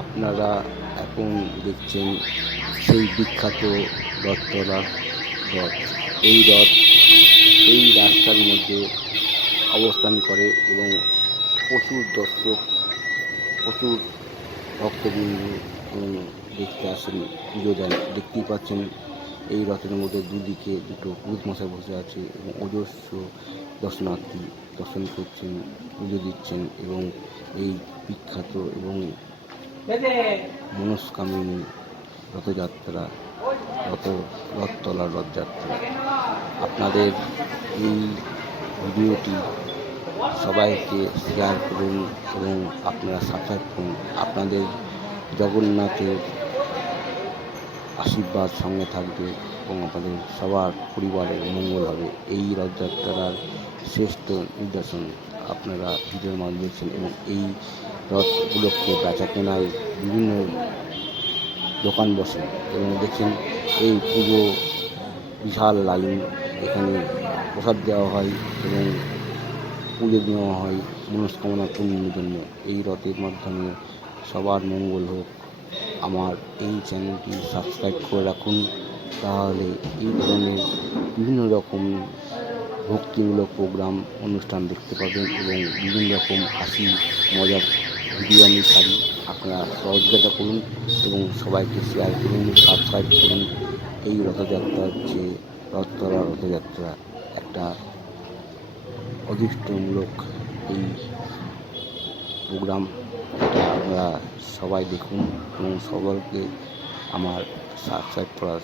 আপনারা এখন দেখছেন সেই বিখ্যাত রথতলার রথ। এই রথ এই রাস্তার মধ্যে অবস্থান করে এবং প্রচুর দর্শক, প্রচুর ভক্তবিন্দু এবং দেখতে আসেন, পুজো দেন। দেখতেই পাচ্ছেন এই রথের মধ্যে দুদিকে দুটো পুরুত মশাই বসে আছে এবং অজস্র দর্শনার্থী দর্শন করছেন, পুজো দিচ্ছেন এবং এই বিখ্যাত এবং মনস্কামিনী রথযাত্রা, রথতলার রথযাত্রা। আপনাদের এই ভিডিওটি সবাইকে শেয়ার করুন এবং আপনারা সাবস্ক্রাইব করুন। আপনাদের জগন্নাথের আশীর্বাদ সঙ্গে থাকবে এবং আপনাদের সবার পরিবারের মঙ্গল হবে। এই রথযাত্রার শ্রেষ্ঠ নিদর্শন আপনারা ভিডিওর মাধ্যমে দেখছেন এবং এই রথগুলোকে বেচা কেনায় বিভিন্ন দোকান বসে এবং দেখছেন এই পুজো বিশাল লাইন। এখানে প্রসাদ দেওয়া হয় এবং পুজো দেওয়া হয় মনস্কামনা পূর্ণের জন্য। এই রথের মাধ্যমে সবার মঙ্গল হোক। আমার এই চ্যানেলটি সাবস্ক্রাইব করে রাখুন, তাহলে এই ধরনের বিভিন্ন রকম ভক্তিমূলক প্রোগ্রাম অনুষ্ঠান দেখতে পাবেন এবং বিভিন্ন রকম হাসি মজার ভিডিও আমি ছাড়ি। আপনারা সহযোগিতা করুন এবং সবাইকে শেয়ার করুন, সাবস্ক্রাইব করুন। এই রথযাত্রার যে রথতলা রথযাত্রা একটা অদৃষ্টমূলক এই প্রোগ্রাম, এটা আপনারা সবাই দেখুন এবং সকলকে আমার সাবস্ক্রাইব করার